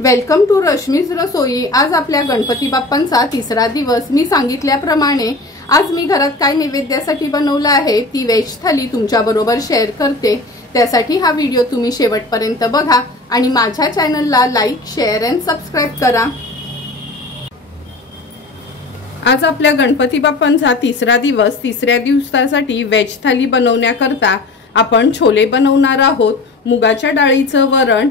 Welcome to Rashmi's रसोई। आज आपल्या गणपती बाप्पांचा तिसरा दिवस। मी सांगितल्याप्रमाणे आज मी घरात काय नैवेद्यासाठी बनवलं आहे ती वेज थाली तुमच्या बरोबर शेअर करते। त्यासाठी हा व्हिडिओ तुम्ही शेवटपर्यंत बघा आणि माझ्या चॅनलला लाईक, शेअर अँड सबस्क्राइब करा। आज आपल्या गणपती बाप्पांचा तिसरा दिवस। तिसऱ्या दिवसासाठी वेज थाली बनवण्याकरता आपण छोले बनवणार आहोत। मुगाच्या डाळीचं वरण,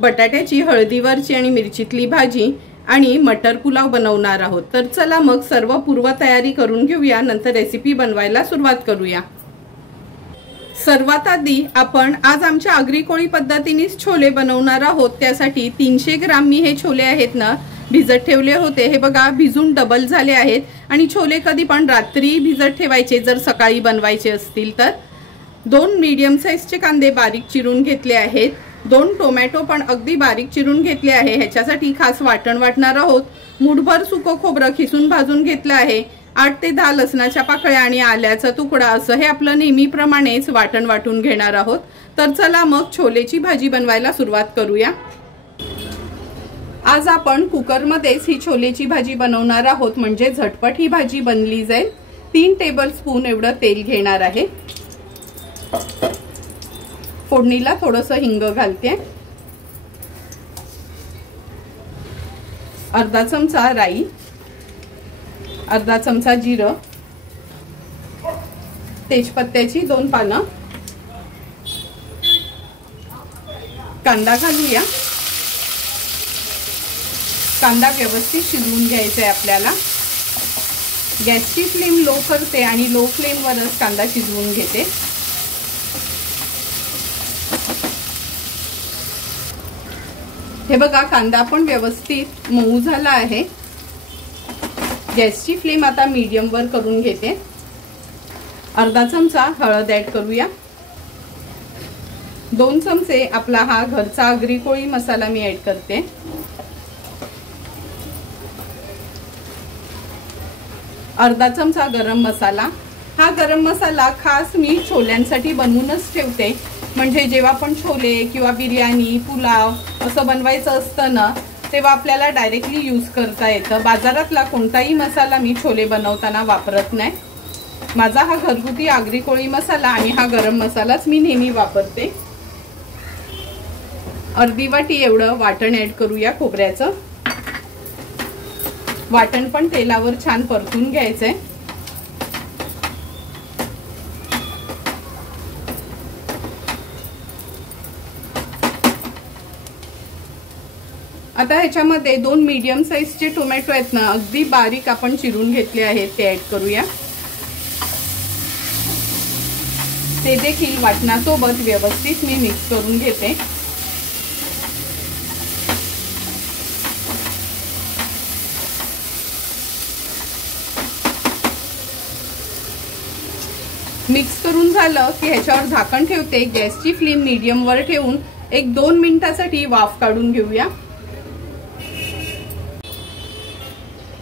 बटाट्याची हळदीवरची आणि मिरचीतली भाजी आणि मटर पुलाव बनवणार आहोत। तर चला मग सर्व पूर्व तयारी करून घेऊया, नंतर रेसिपी बनवायला सुरुवात करूया। सर्वात आधी आपण आज आमच्या आगरी कोळी पद्धतीनेच छोले बनवणार आहोत। त्यासाठी 300 ग्राम मी हे छोले आहेत ना भिजत ठेवले होते। हे बघा भिजून डबल झाले आहेत आणि छोले कधी पण रात्री भिजत ठेवायचे जर सकाळी बनवायचे असतील तर। 2 मीडियम साइजचे कांदे बारीक चिरून घेतले आहेत। 2 टोमॅटो पण अगदी बारीक चिरून घेतले आहे। ह्याच्यासाठी खास वाटण वाटणार आहोत। मुठभर सुकं खोबरं खिसून भाजून घेतलं आहे। 8 ते 10 लसणाच्या पाकळ्या आणि आल्याचा तुकडा असं हे आपलं नेहमीप्रमाणेच वाटण वाटून घेणार आहोत। तर चला मग छोलेची भाजी बनवायला सुरुवात करूया। आज आपण कुकरमध्येच ही छोलेची भाजी बनवणार आहोत, म्हणजे झटपट ही भाजी बनली जाईल। 3 टेबलस्पून एवढं तेल घेणार आहे। फोडणीला थोडंसं हिंग घालते। अर्धा चमचा राई, अर्धा चमचा जिरं, तेजपत्त्याची 2 पानं, कांदा घालूया। कांदा व्यवस्थित शिजवून घ्यायचा आहे आपल्याला। गॅसची फ्लेम लो करते आणि लो फ्लेमवरच कांदा शिजवून घेते। हे बघा कांदा पण व्यवस्थित मऊ झाला आहे। गॅसची फ्लेम आता मीडियम वर करून घेते। अर्धा चमचा हळद ऍड करूया। 2 चमचे आपला हा घरचा आगरी कोळी मसाला मी ऍड करते। अर्धा चमचा गरम मसाला। हा गरम मसाला खास मी छोल्यांसाठी बनवूनच ठेवते, म्हणजे जेव्हा पण छोले किंवा बिर्याणी, पुलाव असं बनवायचं असतं ना तेव्हा आपल्याला डायरेक्टली यूज करता येतं। बाजारातला कोणताही मसाला मी छोले बनवताना वापरत नाही। माझा हा घरगुती आगरी कोळी मसाला आणि हा गरम मसालाच मी नेहमी वापरते। अर्धी वाटी एवढं वाटण ऍड करूया खोबऱ्याचं। वाटण पण तेलावर छान परतून घ्यायचंय। आता ह्याच्यामध्ये 2 मीडियम साइजचे टोमॅटो आहेत ना अगदी बारीक आपण चिरून घेतले आहेत ते ऍड करूया। ते देखील वाटणासोबत व्यवस्थित मी मिक्स करून घेते। मिक्स करून झालं की ह्याच्यावर झाकण ठेवते। गॅसची फ्लेम मीडियम वर ठेवून एक 2 मिनिटासाठी वाफ काढून घेऊया।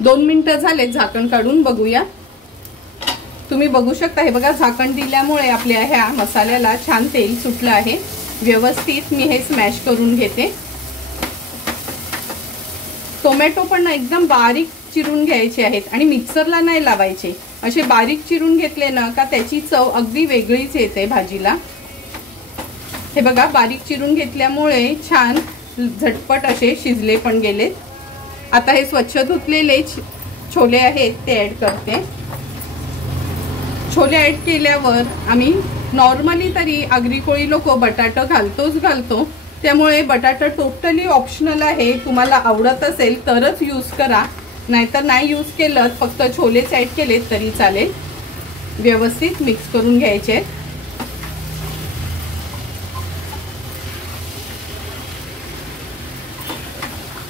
2 मिनिटं झाले, झाकण काढून बघूया। तुम्ही बघू शकता हे बघा झाकण दिल्यामुळे आपल्या ह्या मसाल्याला छान तेल सुटलं आहे। व्यवस्थित मी हे स्मॅश करून घेते। टोमॅटो पण एकदम बारीक चिरून घ्यायचे आहेत आणि मिक्सरला नाही लावायचे। असे बारीक चिरून घेतले ना का त्याची चव अगदी वेगळीच येते भाजीला। हे बघा बारीक चिरून घेतल्यामुळे छान झटपट असे शिजले पण गेले। आता हे स्वच्छ धुतलेले छोले आहेत ते ऍड करते। छोले ऍड केल्यावर आम्ही नॉर्मली तरी आगरी कोळी लोक बटाटा घालतो, त्यामुळे बटाटा टोटली ऑप्शनल आहे। तुम्हाला आवडत असेल तरच यूज करा, नाहीतर नाही यूज केलं फक्त छोलेच ऍड केलेत तरी चालेल। व्यवस्थित मिक्स करून घ्यायचे।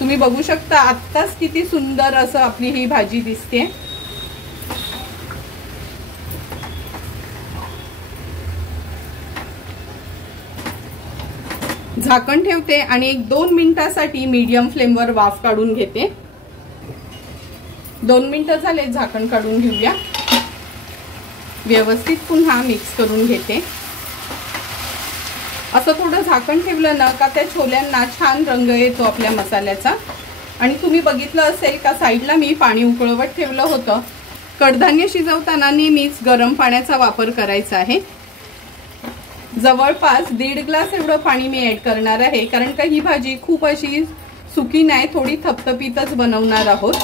तुम्ही बघू शकता आत्ताच किती सुंदर असं आपली ही भाजी दिसते। झाकण ठेवते आणि एक 2 मिनिटासाठी मीडियम फ्लेमवर वाफ काढून घेते। 2 मिनिटं झाले, झाकण काढून घेऊया। व्यवस्थित पुन्हा मिक्स करून घेते। असं थोडं झाकण ठेवलं ना का त्या छोल्यांना छान रंग येतो आपल्या मसाल्याचा। आणि तुम्ही बघितलं असेल का साईडला मी पाणी उकळवत ठेवलं होतं। कडधान्य शिजवताना नेहमीच गरम पाण्याचा वापर करायचा आहे। जवळपास 1.5 ग्लास एवढं पाणी मी ऍड करणार आहे, कारण का ही भाजी खूप अशी सुकी नाही, थोडी थपथपीतच बनवणार आहोत।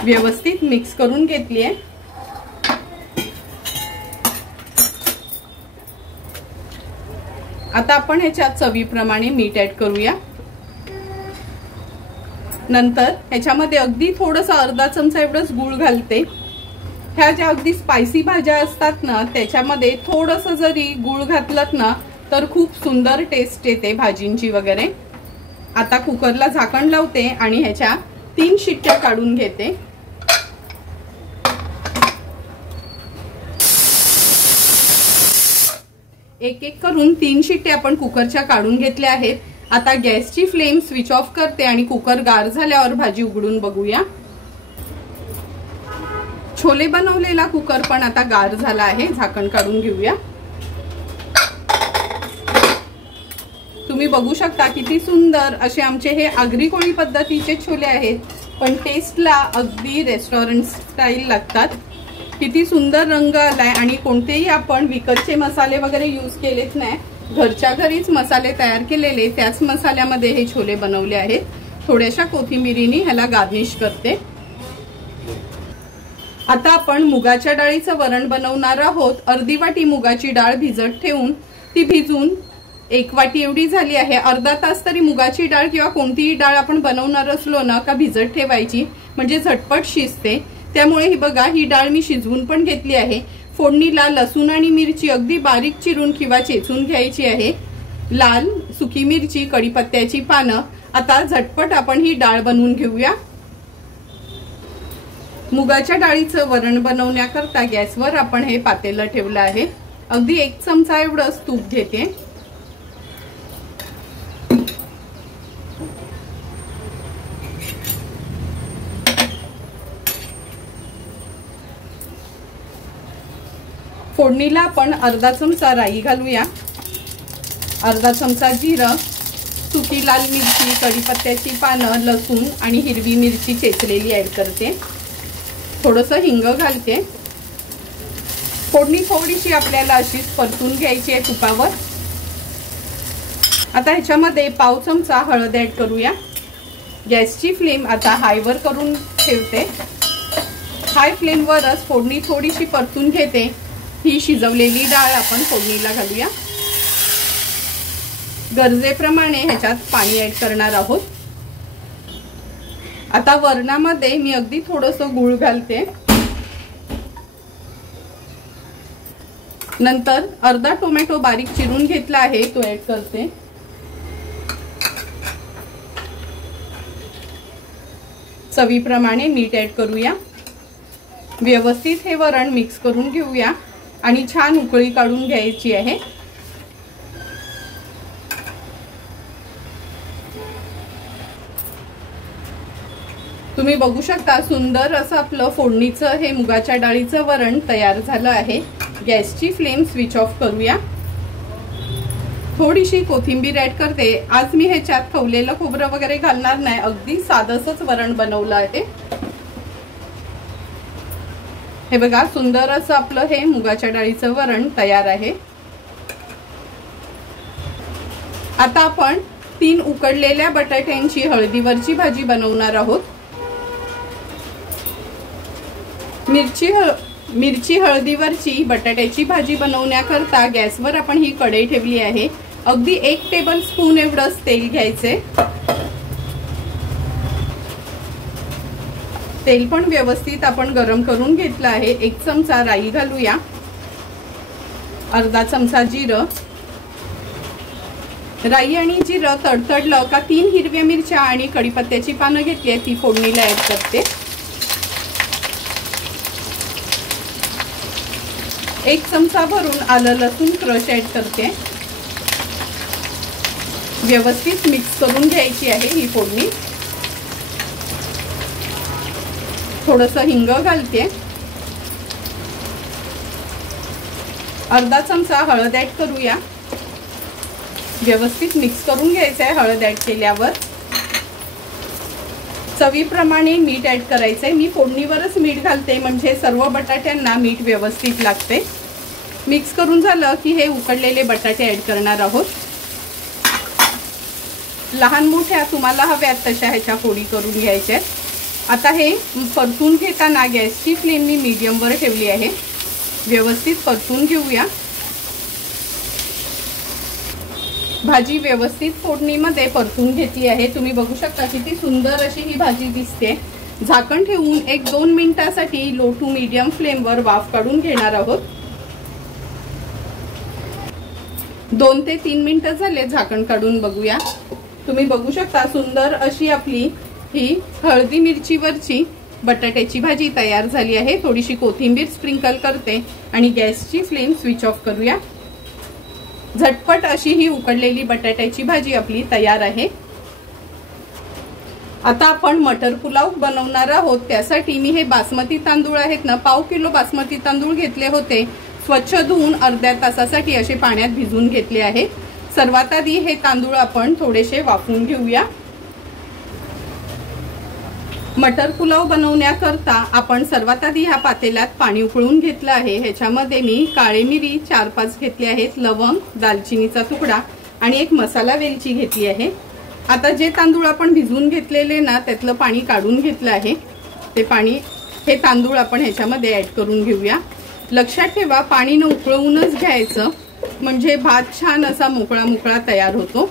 व्यवस्थित मिक्स करून घेतली आहे। आता आपण ह्याच्यात चवीप्रमाणे मीठ ऍड करूया। नंतर ह्याच्यामध्ये अगदी थोडंसं अर्धा चमचा एवढंच गूळ घालते। ह्या ज्या अगदी स्पायसी भाज्या असतात ना त्याच्यामध्ये थोडंसं जरी गूळ घातलं ना तर खूप सुंदर टेस्ट येते भाजींची वगैरे। आता कुकरला झाकण लावते आणि ह्याच्या 3 शिट्ट्या काढून घेते। एक एक करून 3 शिट्ट्या आपण कुकरच्या काढून घेतल्या आहेत। आता गॅसची फ्लेम स्विच ऑफ करते आणि कुकर गार झाल्यावर भाजी उघडून बघूया। छोले बनवलेला कुकर पण आता गार झाला आहे, झाकण काढून घेऊया। तुम्ही बघू शकता किती सुंदर असे आमचे हे आगरी कोळी पद्धतीचे छोले आहेत, पण टेस्टला अगदी रेस्टॉरंट स्टाईल लागतात। किती सुंदर रंग आलाय आणि कोणतेही आपण विकतचे मसाले वगैरे यूज केलेच नाही, घरच्या घरीच मसाले तयार केलेले त्याच मसाल्यामध्ये हे छोले बनवले आहेत। थोड्याशा कोथिंबीरीने ह्याला गार्निश करते। आता आपण मुगाच्या डाळीचं वरण बनवणार आहोत। अर्धी वाटी मुगाची डाळ भिजत ठेवून ती भिजून 1 वाटी एवढी झाली आहे। अर्धा तास तरी मुगाची डाळ किंवा कोणतीही डाळ आपण बनवणार असलो ना का भिजत ठेवायची, म्हणजे झटपट शिजते। त्यामुळे ही बघा ही डाळ मी शिजवून पण घेतली आहे। फोडणीला लसूण आणि मिरची अगदी बारीक चिरून किंवा चेचून घ्यायची आहे। लाल सुकी मिरची, कढीपत्त्याची पानं। आता झटपट आपण ही डाळ बनवून घेऊया। मुगाच्या डाळीचं वरण बनवण्याकरता गॅसवर आपण हे पातेलं ठेवलं आहे। अगदी 1 चमचा एवढंच तूप घेते। फोडणीला आपण अर्धा चमचा राई घालूया, अर्धा चमचा जिरं, सुकी लाल मिरची, कढीपत्त्याची पानं, लसूण आणि हिरवी मिरची चेचलेली ऍड करते। थोडंसं हिंग घालते। फोडणी थोडीशी आपल्याला अशीच परतून घ्यायची आहे तुपावर। आता ह्याच्यामध्ये पाव चमचा हळद ऍड करूया। गॅसची फ्लेम आता हायवर करून ठेवते। हाय फ्लेमवरच फोडणी थोडीशी परतून घेते। ही शिजवलेली डाळ आपण फोडणीला घालूया। गरजेप्रमाणे ह्याच्यात पाणी ऍड करणार आहोत। आता वरणामध्ये मी अगदी थोडंसं गूळ घालते। नंतर अर्धा टोमॅटो बारीक चिरून घेतला आहे तो ऍड करते। चवीप्रमाणे मीठ ऍड करूया। व्यवस्थित हे वरण मिक्स करून घेऊया आणि छान उकळी काढून घ्यायची आहे। तुम्ही बघू शकता सुंदर असं आपलं फोडणीचं हे मुगाच्या डाळीचं वरण तयार झालं आहे। गॅसची फ्लेम स्विच ऑफ करूया। थोडीशी कोथिंबीर ऍड करते। आज मी ह्याच्यात खवलेलं खोबरं वगैरे घालणार नाही, अगदी साधंच वरण बनवलं आहे। हे बघा सुंदर असं आपलं हे मुगाच्या डाळीचं वरण तयार आहे। आता आपण 3 उकडलेल्या बटाट्यांची हळदीवरची भाजी बनवणार आहोत। मिरची हळदीवरची बटाट्याची भाजी बनवण्याकरता गॅसवर आपण ही कढई ठेवली आहे। अगदी 1 टेबलस्पून एवढंच तेल घ्यायचे। तेल पण व्यवस्थित आपण गरम करून घेतलं आहे। 1 चमचा राई घालूया, अर्धा चमचा जिरं। राई आणि जिरं तडतडलं का 3 हिरव्या मिरच्या आणि कढीपत्त्याची पानं घेतली ती फोडणीला ऍड करते। 1 चमचा भरून आलं लसूण क्रश ऍड करते। व्यवस्थित मिक्स करून घ्यायची आहे ही फोडणी। थोडंसं हिंग घालते। अर्धा चमचा हळद ॲड करूया। व्यवस्थित मिक्स करून घ्यायचं आहे। हळद ॲड केल्यावर चवीप्रमाणे मीठ ॲड करायचं आहे। मी फोडणीवरच मीठ घालते म्हणजे सर्व बटाट्यांना मीठ व्यवस्थित लागते। मिक्स करून झालं की हे उकडलेले बटाटे ॲड करणार आहोत। लहान मोठ्या तुम्हाला हव्यात तशा ह्याच्या फोडी करून घ्यायच्या आहेत। आता हे परतून घेताना गॅसची फ्लेम मी मीडियमवर ठेवली आहे। व्यवस्थित परतून घेऊया। भाजी व्यवस्थित फोडणीमध्ये परतून घेतली आहे। तुम्ही बघू शकता किती सुंदर अशी ही भाजी दिसते। झाकण ठेवून 1-2 मिनिटांसाठी लो टू मीडियम फ्लेमवर वाफ काढून घेणार आहोत। 2 ते 3 मिनिटं झाले, झाकण काढून बघूया। तुम्ही बघू शकता सुंदर अशी आपली ही हळदी मिरचीवरची बटाट्याची भाजी तयार झाली आहे। थोडीशी कोथिंबीर स्प्रिंकल करते आणि गॅसची फ्लेम स्विच ऑफ करूया। झटपट अशी ही उकडलेली बटाट्याची भाजी आपली तयार आहे। आता आपण मटर पुलाव बनवणार आहोत। त्यासाठी मी हे बासमती तांदूळ आहेत ना, 1/2 किलो बासमती तांदूळ घेतले होते। स्वच्छ धुवून अर्ध्या तासासाठी असे पाण्यात भिजवून घेतले आहेत। सर्वात आधी हे तांदूळ आपण थोडेसे वाफवून घेऊया। मटर पुलाव बनवण्याकरता आपण सर्वात आधी ह्या पातेल्यात पाणी उकळून घेतलं आहे। ह्याच्यामध्ये मी काळे मिरी 4-5 घेतली आहेत, लवंग, दालचिनीचा तुकडा आणि एक मसाला वेलची घेतली आहे। आता जे तांदूळ आपण भिजवून घेतलेले ना त्यातलं पाणी काढून घेतलं आहे। हे तांदूळ आपण ह्याच्यामध्ये ॲड करून घेऊया। लक्षात ठेवा पाणी न उकळवूनच घ्यायचं म्हणजे भात छान असा मोकळा मोकळा तयार होतो।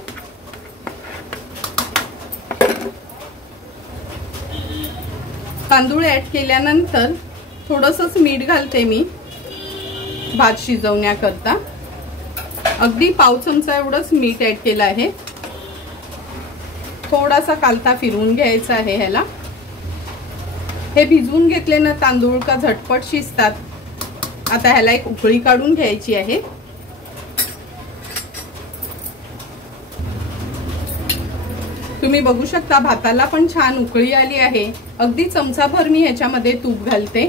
तांदूळ ॲड केल्यानंतर थोडंसंच मीठ घालते मी भात शिजवण्याकरता। अगदी 1/2 चमचा एवढंच मीठ ॲड केलं आहे। थोडासा कालता फिरवून घ्यायचा आहे ह्याला। हे भिजवून घेतले ना तांदूळ का झटपट शिजतात। आता ह्याला एक उकळी काढून घ्यायची आहे। तुम्ही बघू शकता भाताला पण छान उकळी आली आहे। अगदी चमचाभर मी ह्याच्यामध्ये तूप घालते।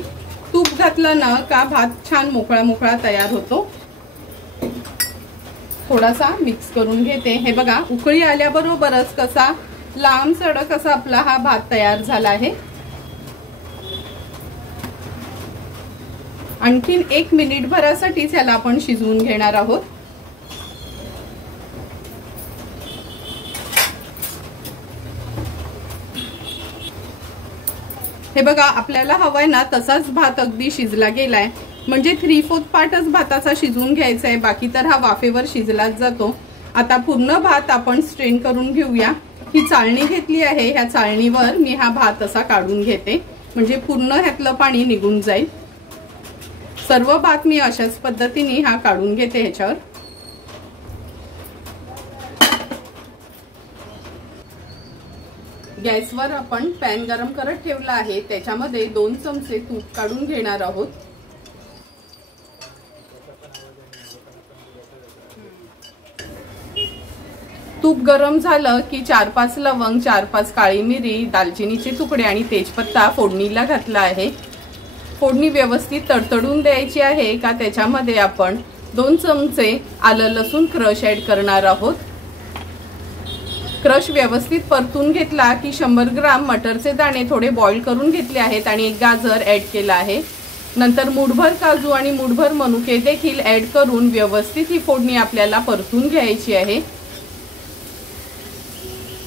तूप घातलं ना का भात छान मोकळा मोकळा तयार होतो। थोडासा मिक्स करून घेते। हे बघा उकळी आल्याबरोबरच कसा लांब सडक असा आपला हा भात तयार झाला आहे। आणखीन 1 मिनिट भरासाठी याला आपण शिजवून घेणार आहोत। हे बघा आपल्याला हवाय ना तसाच भात अगदी शिजला गेलाय म्हणजे 3/4 पार्टच भाताचा शिजवून घ्यायचा आहे, बाकी तर हा वाफेवर शिजलाच जातो। आता पूर्ण भात आपण स्ट्रेन करून घेऊया। ही चाळणी घेतली आहे, ह्या चाळणीवर मी हा भात असा काढून घेते म्हणजे पूर्ण ह्यातलं पाणी निघून जाईल। सर्व भात मी अशाच पद्धतीने हा काढून घेते ह्याच्यावर। गॅसवर आपण पॅन गरम करत ठेवला आहे, त्याच्यामध्ये 2 चमचे तूप काढून घेणार आहोत। तूप गरम झालं की 4-5 लवंग, 4-5 काळी मिरी, दालचिनीचे तुकडे आणि तेजपत्ता फोडणीला घातला आहे। फोडणी व्यवस्थित तडतडून द्यायची आहे का त्याच्यामध्ये आपण 2 चमचे आलं लसूण क्रश ॲड करणार आहोत। क्रश व्यवस्थित परतून घेतला की 100 ग्राम मटरचे दाणे थोडे बॉईल करून घेतले आहेत आणि 1 गाजर ॲड केला आहे। नंतर मूठभर काजू आणि मूठभर मनुके देखील ॲड करून व्यवस्थित ही फोडणी आपल्याला परतून घ्यायची आहे।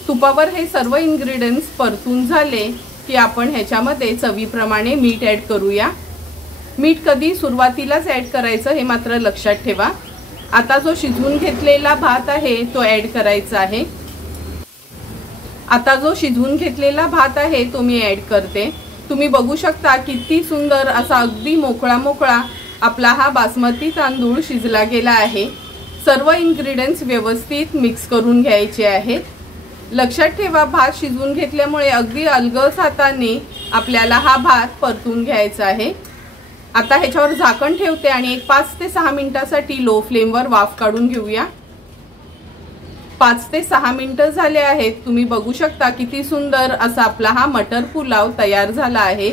तुपावर हे सर्व इन्ग्रेडियंट्स परतून झाले की आपण ह्याच्यामध्ये चवीप्रमाणे मीठ ॲड करूया। मीठ कधी सुरुवातीलाच ॲड करायचं हे मात्र लक्षात ठेवा। आता जो शिजवून घेतलेला भात आहे तो ॲड करायचा आहे। आता जो शिजवून घेतलेला भात आहे तो मी ॲड करते। तुम्ही बघू शकता किती सुंदर असा अगदी मोकळा मोकळा आपला हा बासमती तांदूळ शिजला गेला आहे। सर्व इन्ग्रेडियंट्स व्यवस्थित मिक्स करून घ्यायचे आहेत। लक्षात ठेवा भात शिजवून घेतल्यामुळे अगदी अलगद हाताने आपल्याला हा भात परतून घ्यायचा आहे। आता ह्याच्यावर झाकण ठेवते आणि एक 5 ते 6 मिनिटांसाठी लो फ्लेमवर वाफ काढून घेऊया। 5 ते 6 मिनिटं झाले आहेत। तुम्ही बघू शकता किती सुंदर असा आपला हा मटर पुलाव तयार झाला आहे।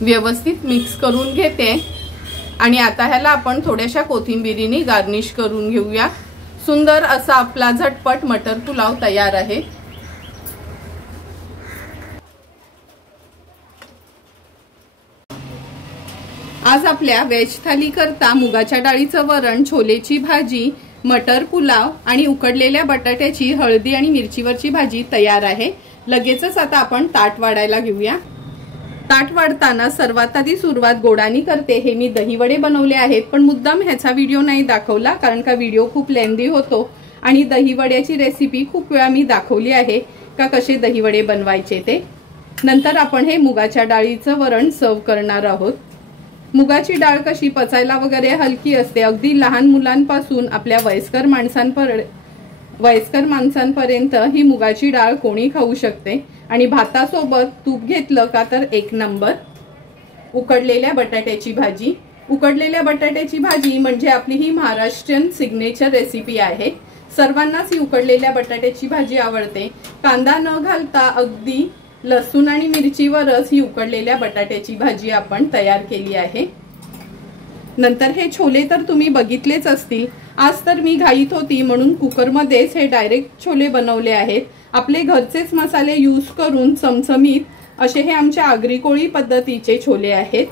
व्यवस्थित मिक्स करून घेते। आणि आता ह्याला आपण थोड्याशा कोथिंबिरीने गार्निश करून घेऊया। सुंदर असा आपला झटपट मटर पुलाव तयार आहे। आज आपल्या व्हेज थाली करता मुगाच्या डाळीचं वरण, छोलेची भाजी, मटर पुलाव आणि उकडलेल्या बटाट्याची हळदी आणि मिरचीवरची भाजी तयार आहे। लगेचच आता आपण ताट वाढायला घेऊया। ताट वाढताना सर्वात आधी सुरुवात गोडानी करते। हे मी दहीवडे बनवले आहेत, पण मुद्दाम ह्याचा व्हिडिओ नाही दाखवला कारण का व्हिडिओ खूप लेंदी होतो आणि दहीवड्याची रेसिपी खूप वेळा मी दाखवली आहे का कसे दहीवडे बनवायचे ते। नंतर आपण हे मुगाच्या डाळीचं वरण सर्व करणार आहोत। मुगाची डाळ कशी पचायला वगैरे हलकी असते, अगदी लहान मुलांपासून आपल्या वयस्कर माणसांपर्यंत ही मुगाची डाळ कोणी खाऊ शकते आणि भातासोबत तूप घेतलं का तर एक नंबर। उकडलेल्या बटाट्याची भाजी। उकडलेल्या बटाट्याची भाजी म्हणजे आपली ही महाराष्ट्रीयन सिग्नेचर रेसिपी आहे। सर्वांनाच ही उकडलेल्या बटाट्याची भाजी आवडते। कांदा न घालता अगदी लसूण आणि मिरचीवरच ही उकडलेल्या बटाट्याची भाजी आपण तयार केली आहे। नंतर हे छोले तर तुम्ही बघितलेच असतील। आज तर मी घाईत होती म्हणून कुकरमध्येच हे डायरेक्ट छोले बनवले आहेत। आपले घरचेच मसाले यूज करून चमचमीत असे हे आमच्या आगरी कोळी पद्धतीचे छोले आहेत।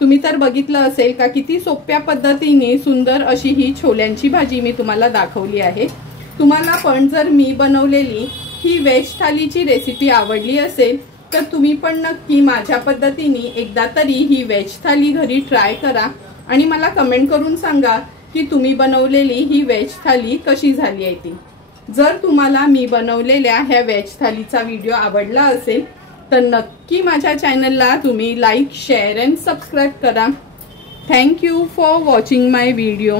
तुम्ही तर बघितलं असेल का किती सोप्या पद्धतीने सुंदर अशी ही छोल्यांची भाजी मी तुम्हाला दाखवली आहे। तुम्हाला पण जर मी बनवलेली ही व्हेज थालीची रेसिपी आवडली असेल तर तुम्ही पण नक्की माझ्या पद्धतीने एकदा तरी ही व्हेज थाली घरी ट्राय करा आणि मला कमेंट करून सांगा की तुम्ही बनवलेली ही व्हेज थाली कशी झाली आहे ती। जर तुम्हाला मी बनवलेल्या ह्या व्हेज थालीचा व्हिडिओ आवडला असेल तर नक्की माझ्या चॅनलला तुम्ही लाईक, शेअर अँड सबस्क्राईब करा। Thank you for watching my video.